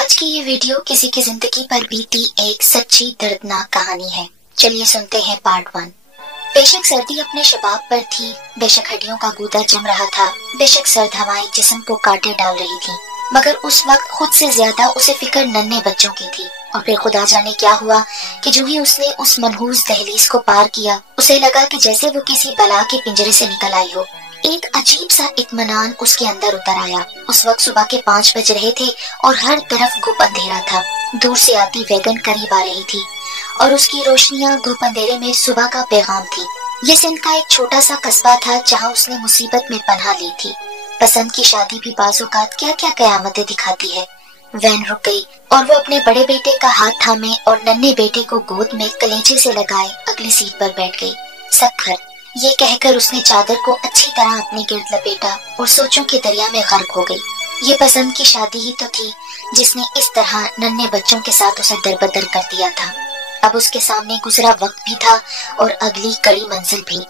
आज की ये वीडियो किसी की जिंदगी पर बीती एक सच्ची दर्दनाक कहानी है। चलिए सुनते हैं पार्ट 1। बेशक सर्दी अपने शबाब पर थी, बेशक हड्डियों का गूदा जम रहा था, बेशक सर्द हवाएं जिस्म को काटे डाल रही थी, मगर उस वक्त खुद से ज्यादा उसे फिक्र नन्हे बच्चों की थी। और फिर खुदा जाने क्या हुआ कि जो ही उसने उस मनहूस दहलीज को पार किया, उसे लगा कि जैसे वो किसी बला के पिंजरे से निकल आई हो। एक अजीब सा इत्मीनान उसके अंदर उतर आया। उस वक्त सुबह के 5 बज रहे थे और हर तरफ गुप अंधेरा था। दूर से आती वैगन करीब आ रही थी और उसकी रोशनियां गुप अंधेरे में सुबह का पैगाम थी। ये सिंध का एक छोटा सा कस्बा था जहाँ उसने मुसीबत में पनाह ली थी। पसंद की शादी भी बाज़-औक़ात क्या क्या कयामतें दिखाती है। वैन रुक गई और वो अपने बड़े बेटे का हाथ थामे और नन्हे बेटे को गोद में कलेजे से लगाए अगली सीट पर बैठ गई। सखर, ये कहकर उसने चादर को अच्छी तरह अपने गिर्द लपेटा और सोचों के दरिया में गर्क हो गई। ये पसंद की शादी ही तो थी जिसने इस तरह नन्हे बच्चों के साथ उसे दरबदर कर दिया था। अब उसके सामने गुजरा वक्त भी था और अगली कड़ी मंजिल भी।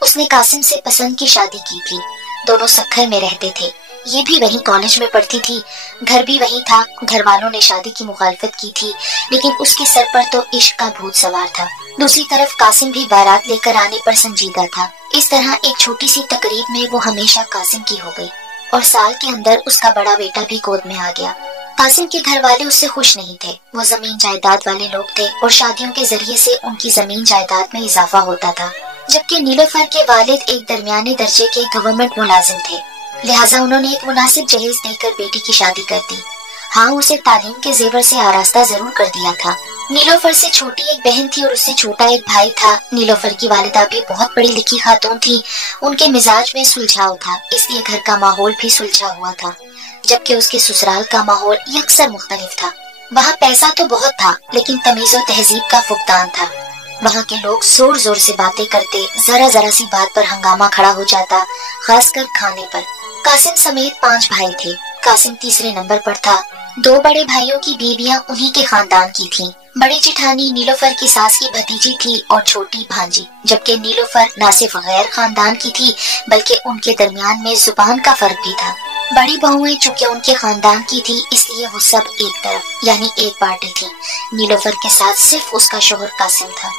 उसने कासिम से पसंद की शादी की थी। दोनों सखर में रहते थे। ये भी वहीं कॉलेज में पढ़ती थी, घर भी वहीं था। घर वालों ने शादी की मुखालफत की थी, लेकिन उसके सर पर तो इश्क का भूत सवार था। दूसरी तरफ कासिम भी बारात लेकर आने पर संजीदा था। इस तरह एक छोटी सी तकरीब में वो हमेशा कासिम की हो गई और साल के अंदर उसका बड़ा बेटा भी गोद में आ गया। कासिम के घर वाले उससे खुश नहीं थे। वो जमीन जायदाद वाले लोग थे और शादियों के जरिए से उनकी जमीन जायदाद में इजाफा होता था, जबकि नीलोफर के वालिद एक दरमियाने दर्जे के गवर्नमेंट मुलाजिम थे। लिहाजा उन्होंने एक मुनासिब जहेज देकर बेटी की शादी कर दी। हाँ, उसे तालीम के जेवर से आरास्ता जरूर कर दिया था। नीलोफर से छोटी एक बहन थी और उससे छोटा एक भाई था। नीलोफर की वालिदा भी बहुत पढ़ी लिखी खातून थी। उनके मिजाज में सुलझाव था, इसलिए घर का माहौल भी सुलझा हुआ था, जबकि उसके ससुराल का माहौल यकसर मुख्तलिफ था। वहाँ पैसा तो बहुत था, लेकिन तमीज और तहजीब का फुकदान था। वहाँ के लोग जोर जोर से बातें करते, जरा जरा सी बात पर हंगामा खड़ा हो जाता, खासकर खाने पर। कासिम समेत 5 भाई थे। कासिम तीसरे नंबर पर था। 2 बड़े भाइयों की बीवियां उन्हीं के खानदान की थीं। बड़ी जिठानी नीलोफर की सास की भतीजी थी और छोटी भांजी, जबकि नीलोफर न सिर्फ गैर खानदान की थी बल्कि उनके दरमियान में जुबान का फर्क भी था। बड़ी बहुएं चूंकि उनके खानदान की थी, इसलिए वो सब एक तरफ यानी एक पार्टी थी। नीलोफर के साथ सिर्फ उसका शोहर कासिम था।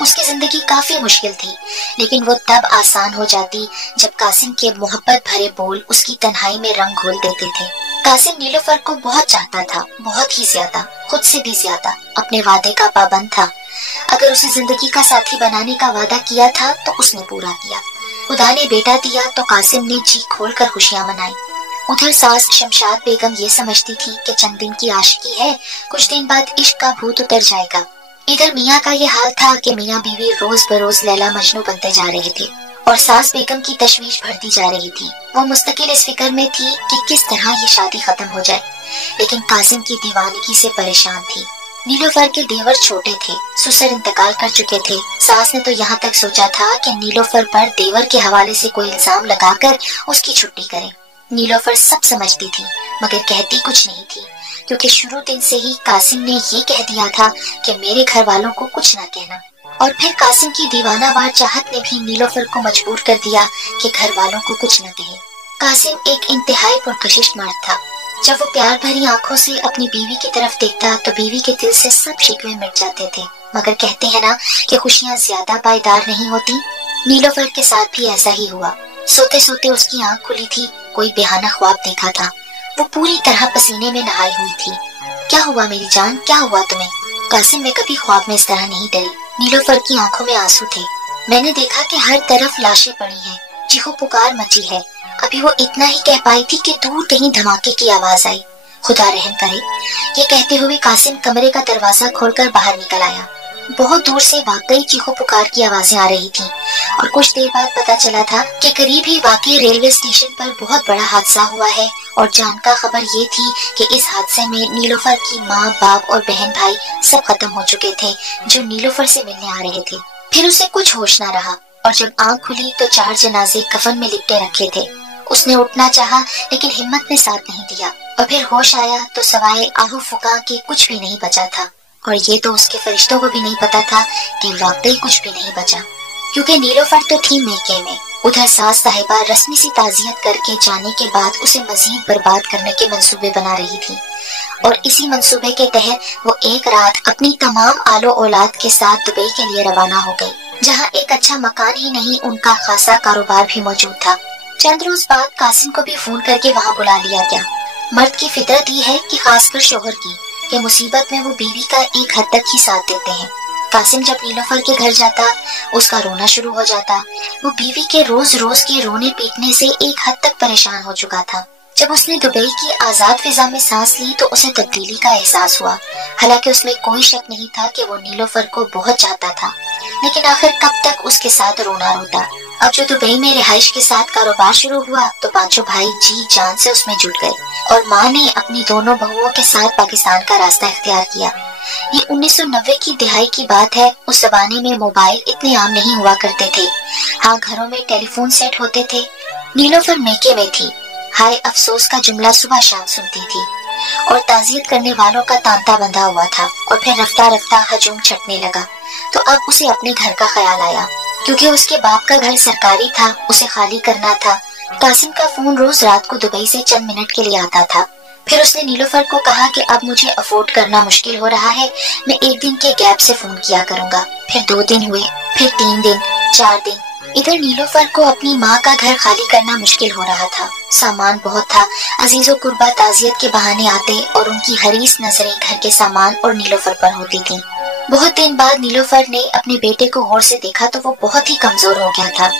उसकी जिंदगी काफी मुश्किल थी, लेकिन वो तब आसान हो जाती जब कासिम के मोहब्बत भरे बोल उसकी तन्हाई में रंग घोल देते थे। कासिम नीलोफर को बहुत चाहता था, बहुत ही ज्यादा, खुद से भी ज्यादा। अपने वादे का पाबंद था। अगर उसे जिंदगी का साथी बनाने का वादा किया था तो उसने पूरा किया। खुदा ने बेटा दिया तो कासिम ने जी खोल कर खुशियां मनाई। उधर सास शमशाद बेगम ये समझती थी कि चंद दिन की आशिकी है, कुछ दिन बाद इश्क का भूत उतर जाएगा। इधर मियाँ का ये हाल था कि मियाँ बीवी रोज बरोज लैला मजनू बनते जा रहे थे और सास बेगम की तशवीश बढ़ती जा रही थी। वो मुस्तकिल इस फिक्र में थी कि किस तरह ये शादी खत्म हो जाए, लेकिन कासिम की दीवानगी से परेशान थी। नीलोफर के देवर छोटे थे, ससुर इंतकाल कर चुके थे। सास ने तो यहाँ तक सोचा था कि नीलोफर पर देवर के हवाले से कोई इल्जाम लगाकर उसकी छुट्टी करे। नीलोफर सब समझती थी, मगर कहती कुछ नहीं थी, क्योंकि शुरू दिन से ही कासिम ने ये कह दिया था कि मेरे घर वालों को कुछ ना कहना। और फिर कासिम की दीवानावार चाहत ने भी नीलोफर को मजबूर कर दिया कि घर वालों को कुछ न कहे। कासिम एक इंतहाई पुरकशिश मर्द था। जब वो प्यार भरी आंखों से अपनी बीवी की तरफ देखता तो बीवी के दिल से सब शिकवे मिट जाते थे। मगर कहते हैं ना कि खुशियां ज्यादा पायदार नहीं होती। नीलोफर के साथ भी ऐसा ही हुआ। सोते सोते उसकी आंख खुली थी। कोई बेहाना ख्वाब देखा था। वो पूरी तरह पसीने में नहाई हुई थी। क्या हुआ मेरी जान, क्या हुआ तुम्हें? कासिम में कभी ख्वाब में इस तरह नहीं डरी। नीलोफर की आंखों में आंसू थे। मैंने देखा कि हर तरफ लाशें पड़ी हैं, चीखो पुकार मची है। अभी वो इतना ही कह पाई थी कि दूर कहीं धमाके की आवाज आई। खुदा रहम करे, ये कहते हुए कासिम कमरे का दरवाजा खोलकर बाहर निकल आया। बहुत दूर से वाकई चीखो पुकार की आवाजें आ रही थी और कुछ देर बाद पता चला था कि करीब ही वाकई रेलवे स्टेशन पर बहुत बड़ा हादसा हुआ है। और जानकार खबर ये थी कि इस हादसे में नीलोफर की माँ, बाप और बहन भाई सब खत्म हो चुके थे जो नीलोफर से मिलने आ रहे थे। फिर उसे कुछ होश ना रहा और जब आंख खुली तो 4 जनाजे कफन में लिपटे रखे थे। उसने उठना चाहा, लेकिन हिम्मत ने साथ नहीं दिया और फिर होश आया तो सवाए आहू फुका के कुछ भी नहीं बचा था। और ये तो उसके फरिश्तों को भी नहीं पता था कि वाकई कुछ भी नहीं बचा, क्योंकि नीलोफर तो थी मेके में उधर सास साहिबा रस्मी सी ताजियत करके जाने के बाद उसे मजीद बर्बाद करने के मंसूबे बना रही थी, और इसी मंसूबे के तहत वो एक रात अपनी तमाम आलो औलाद के साथ दुबई के लिए रवाना हो गई, जहाँ एक अच्छा मकान ही नहीं उनका खासा कारोबार भी मौजूद था। चंद रोज बाद कासिम को भी फोन करके वहाँ बुला लिया गया। मर्द की फितरत ही है कि खासकर शोहर की, कि मुसीबत में वो बीवी का एक हद तक ही साथ देते हैं। कासिम जब नीलोफर के घर जाता, उसका रोना शुरू हो जाता। वो बीवी के रोज रोज के रोने पीटने से एक हद तक परेशान हो चुका था। जब उसने दुबई की आजाद फिजा में सांस ली तो उसे तब्दीली का एहसास हुआ। हालांकि उसमें कोई शक नहीं था कि वो नीलोफर को बहुत चाहता था, लेकिन आखिर कब तक उसके साथ रोना रोता। अब जो दुबई में रिहाइश के साथ कारोबार शुरू हुआ तो पांचों भाई जी जान से उसमें जुट गए, और माँ ने अपनी दोनों बहुओं के साथ पाकिस्तान का रास्ता इख्तियार किया। ये 1990 की दिहाई की बात है। उस जमाने में मोबाइल इतने आम नहीं हुआ करते थे। हाँ, घरों में टेलीफोन सेट होते थे। नीलोफर मेके में थी। हाय अफसोस का जुमला सुबह शाम सुनती थी, और ताजियत करने वालों का तांता बंधा हुआ था। और फिर रफ्ता रफ्ता हजूम छटने लगा तो अब उसे अपने घर का ख्याल आया, क्योंकि उसके बाप का घर सरकारी था, उसे खाली करना था। कासिम का फोन रोज रात को दुबई से चंद मिनट के लिए आता था। फिर उसने नीलोफर को कहा कि अब मुझे अफोर्ड करना मुश्किल हो रहा है, मैं एक दिन के गैप से फोन किया करूंगा। फिर 2 दिन हुए, फिर 3 दिन, 4 दिन। इधर नीलोफर को अपनी माँ का घर खाली करना मुश्किल हो रहा था। सामान बहुत था। अजीजों कुर्बा ताजियत के बहाने आते और उनकी हरीस नजरें घर के सामान और नीलोफर पर होती थी। बहुत दिन बाद नीलोफर ने अपने बेटे को गौर से देखा तो वो बहुत ही कमजोर हो गया था।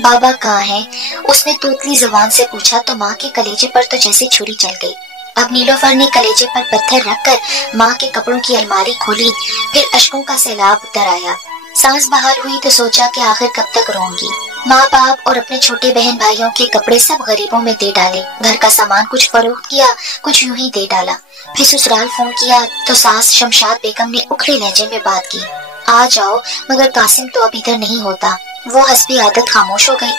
बाबा कहाँ है? उसने तोतली जुबान से पूछा तो माँ के कलेजे पर तो जैसे छुरी चल गई। अब नीलोफर ने कलेजे पर पत्थर रखकर माँ के कपड़ों की अलमारी खोली। फिर अश्कों का सैलाब उतर आया। सांस बहाल हुई तो सोचा कि आखिर कब तक रोऊंगी। माँ बाप और अपने छोटे बहन भाइयों के कपड़े सब गरीबों में दे डाले। घर का सामान कुछ फरोख्त किया, कुछ यूं ही दे डाला। फिर ससुराल फोन किया तो सास शमशाद बेगम ने उखड़े लहजे में बात की, आ जाओ, मगर कासिम तो अब इधर नहीं होता। वो हस्बी आदत खामोश हो गई।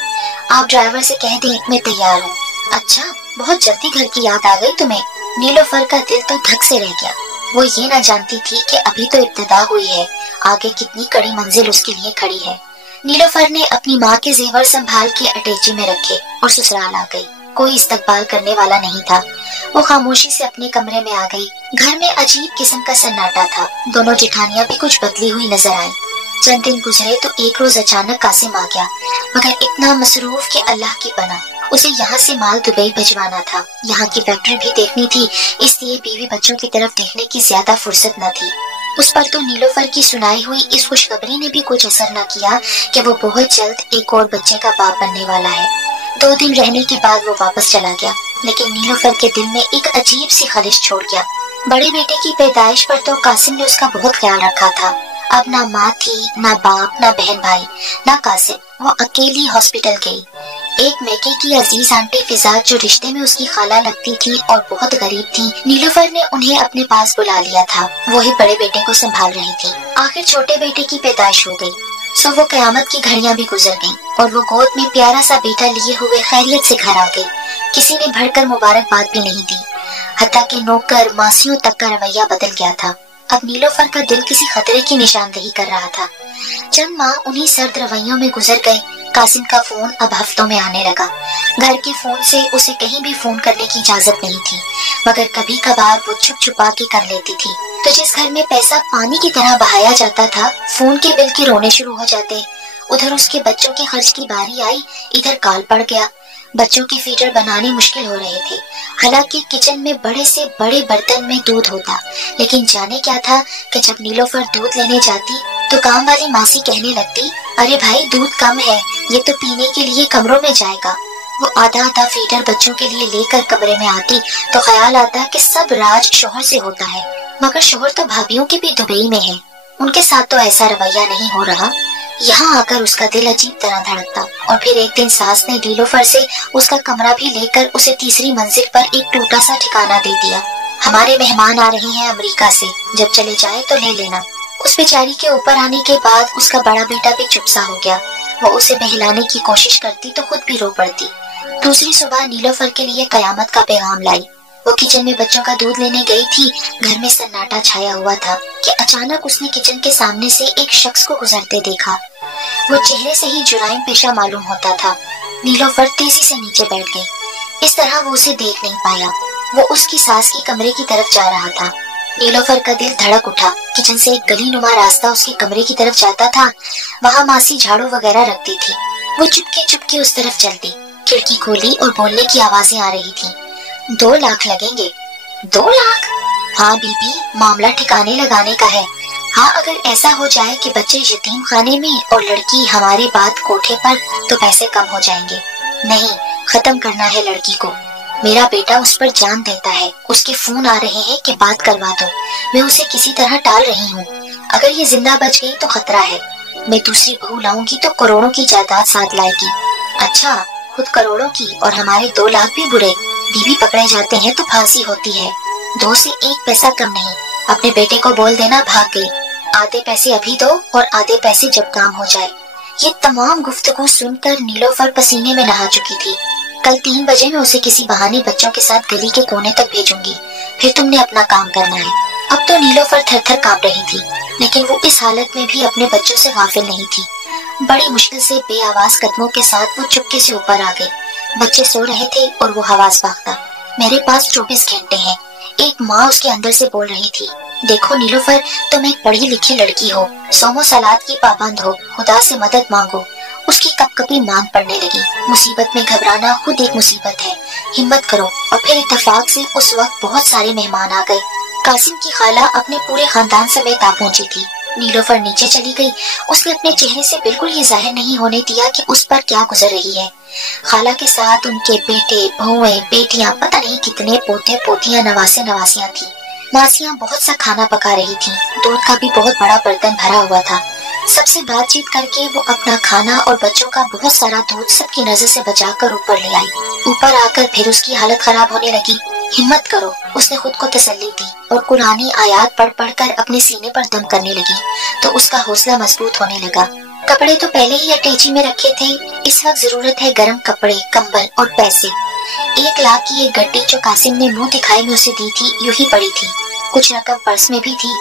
आप ड्राइवर से कह दें मैं तैयार हूँ। अच्छा, बहुत जल्दी घर की याद आ गई तुम्हें? नीलोफर का दिल तो धक से रह गया। वो ये ना जानती थी कि अभी तो इब्तिदा हुई है, आगे कितनी कड़ी मंजिल उसके लिए खड़ी है। नीलोफर ने अपनी माँ के जेवर संभाल के अटैची में रखे और ससुराल आ गई। कोई इस्तकबाल करने वाला नहीं था। वो खामोशी से अपने कमरे में आ गई। घर में अजीब किस्म का सन्नाटा था। दोनों जेठानियां भी कुछ बदली हुई नजर आई। चंद दिन गुजरे तो एक रोज अचानक कासिम आ गया, मगर इतना मसरूफ कि अल्लाह की पनाह। उसे यहाँ से माल दुबई भिजवाना था, यहाँ की फैक्ट्री भी देखनी थी, इसलिए बीवी बच्चों की तरफ देखने की ज्यादा फुर्सत न थी। उस पर तो नीलोफर की सुनाई हुई इस खुशखबरी ने भी कुछ असर न किया कि वो बहुत जल्द एक और बच्चे का बाप बनने वाला है। 2 दिन रहने के बाद वो वापस चला गया, लेकिन नीलोफर के दिल में एक अजीब सी खलिश छोड़ गया। बड़े बेटे की पैदाइश पर तो कासिम ने उसका बहुत ख्याल रखा था। अब ना माँ थी, ना बाप, ना बहन भाई, ना कासिम। वो अकेली हॉस्पिटल गई। एक मेके की अजीज आंटी फिजा, जो रिश्ते में उसकी खाला लगती थी और बहुत गरीब थी, नीलोफर ने उन्हें अपने पास बुला लिया था। वो ही बड़े बेटे को संभाल रही थी। आखिर छोटे बेटे की पैदाइश हो गई, सो वो कयामत की घड़ियां भी गुजर गईं, और वो गोद में प्यारा सा बेटा लिए हुए खैरियत से घर आ गई। किसी ने भड़कर मुबारकबाद भी नहीं दी, हत्ता कि नौकर मासियों तक का रवैया बदल गया था। अब नीलोफर का दिल किसी खतरे की निशानदेही कर रहा था। चंद माह उन्हीं सर्द रवैयों में गुजर गए। कासिम का फोन अब हफ्तों में आने लगा। घर के फोन से उसे कहीं भी फोन करने की इजाजत नहीं थी, मगर कभी कभार वो छुप छुपा के कर लेती थी। तो जिस घर में पैसा पानी की तरह बहाया जाता था, फोन के बिल के रोने शुरू हो जाते। उधर उसके बच्चों के खर्च की बारी आई, इधर काल पड़ गया। बच्चों के फीडर बनाने मुश्किल हो रहे थे। हालांकि किचन में बड़े से बड़े बर्तन में दूध होता, लेकिन जाने क्या था कि जब नीलोफर दूध लेने जाती तो काम वाली मासी कहने लगती, अरे भाई दूध कम है, ये तो पीने के लिए कमरों में जाएगा। वो आधा आधा फीडर बच्चों के लिए लेकर कमरे में आती तो ख्याल आता कि सब राज शोहर से होता है, मगर शोहर तो भाभीयों के भी दुबई में है, उनके साथ तो ऐसा रवैया नहीं हो रहा। यहाँ आकर उसका दिल अजीब तरह धड़कता। और फिर एक दिन सास ने नीलोफर से उसका कमरा भी लेकर उसे तीसरी मंजिल पर एक टूटा सा ठिकाना दे दिया। हमारे मेहमान आ रहे हैं अमेरिका से, जब चले जाए तो ले लेना। उस बेचारी के ऊपर आने के बाद उसका बड़ा बेटा भी चुप सा हो गया। वो उसे बहलाने की कोशिश करती तो खुद भी रो पड़ती। दूसरी सुबह नीलोफर के लिए कयामत का पैगाम लाई। वो किचन में बच्चों का दूध लेने गई थी। घर में सन्नाटा छाया हुआ था कि अचानक उसने किचन के सामने से एक शख्स को गुजरते देखा। वो चेहरे से ही जुराइम पेशा मालूम होता था। नीलोफर तेजी से नीचे बैठ गई। इस तरह वो उसे देख नहीं पाया। वो उसकी सास की कमरे की तरफ जा रहा था। नीलोफर का दिल धड़क उठा। किचन से एक गली नुमा रास्ता उसके कमरे की तरफ जाता था। वहाँ मासी झाड़ू वगैरह रखती थी। वो चुपके चुपके उस तरफ चल दी। खिड़की खोली और बोलने की आवाजें आ रही थी। 2 लाख लगेंगे। 2 लाख? हाँ बीबी, मामला ठिकाने लगाने का है। हाँ, अगर ऐसा हो जाए कि बच्चे यतीम खाने में और लड़की हमारे बाद कोठे पर, तो पैसे कम हो जाएंगे। नहीं, खत्म करना है लड़की को। मेरा बेटा उस पर जान देता है। उसके फोन आ रहे हैं कि बात करवा दो। मैं उसे किसी तरह टाल रही हूँ। अगर ये जिंदा बच गई तो खतरा है। मैं दूसरी बहू लाऊंगी तो करोड़ों की जायदाद साथ लाएगी। अच्छा, खुद करोड़ों की और हमारे 2 लाख भी बुरे। बीवी पकड़े जाते हैं तो फांसी होती है। 2 से 1 पैसा कम नहीं। अपने बेटे को बोल देना भाग गई। आधे पैसे अभी दो और आधे पैसे जब काम हो जाए। ये तमाम गुफ्तगू सुनकर नीलोफर पसीने में नहा चुकी थी। कल 3 बजे मैं उसे किसी बहाने बच्चों के साथ गली के कोने तक भेजूंगी। फिर तुमने अपना काम करना है। अब तो नीलोफर थर-थर कांप रही थी, लेकिन वो इस हालत में भी अपने बच्चों से गाफिल नहीं थी। बड़ी मुश्किल से बेआवाज कदमों के साथ वो चुपके से ऊपर आ गई। बच्चे सो रहे थे और वो हवास भागता। मेरे पास 24 घंटे हैं। एक माँ उसके अंदर से बोल रही थी। देखो नीलोफर, तुम एक पढ़ी लिखी लड़की हो, सोमो सलाद की पाबंद हो, खुदा से मदद मांगो। उसकी कपकपी मांग पड़ने लगी। मुसीबत में घबराना खुद एक मुसीबत है। हिम्मत करो। और फिर इत्तेफाक से उस वक्त बहुत सारे मेहमान आ गए। कासिम की खाला अपने पूरे खानदान समेत आ पहुंची थी। नीलोफर नीचे चली गई। उसने अपने चेहरे से बिल्कुल ये जाहिर नहीं होने दिया कि उस पर क्या गुजर रही है। खाला के साथ उनके बेटे, बहुएं, बेटियां, पता नहीं कितने पोते पोतियां, नवासे नवासियां थी। मासियां बहुत सा खाना पका रही थी। दूध का भी बहुत बड़ा बर्तन भरा हुआ था। सबसे बातचीत करके वो अपना खाना और बच्चों का बहुत सारा दूध सबकी नजर से बचाकर ऊपर ले आई। ऊपर आकर फिर उसकी हालत खराब होने लगी। हिम्मत करो, उसने खुद को तसल्ली दी और कुरानी आयात पढ़ पढ़ कर अपने सीने पर दम करने लगी तो उसका हौसला मजबूत होने लगा। कपड़े तो पहले ही अटैची में रखे थे। इस वक्त जरूरत है गर्म कपड़े, कंबल और पैसे। 1 लाख की एक गड्डी जो कासिम ने मुंह दिखाए में उसे दी थी, यूं ही पड़ी थी। कुछ रकम पर्स में भी थी।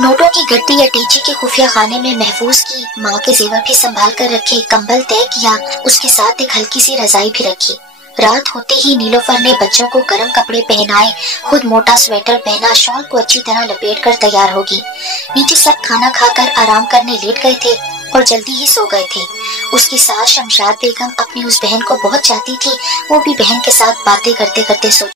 नोटों की गड्डी अटैची के खुफिया खाने में महफूज की। माँ के जेवर भी संभाल कर रखे। कंबल तय किया। उसके साथ एक हल्की सी रजाई भी रखी। रात होते ही नीलोफर ने बच्चों को गर्म कपड़े पहनाए, खुद मोटा स्वेटर पहना, शॉल को अच्छी तरह लपेट कर तैयार होगी। नीचे सब खाना खाकर आराम करने लेट गए थे और जल्दी ही सो गए थे। उसकी सास शमशाद बेगम अपनी उस बहन को बहुत चाहती थी। वो भी बहन के साथ बातें करते करते सो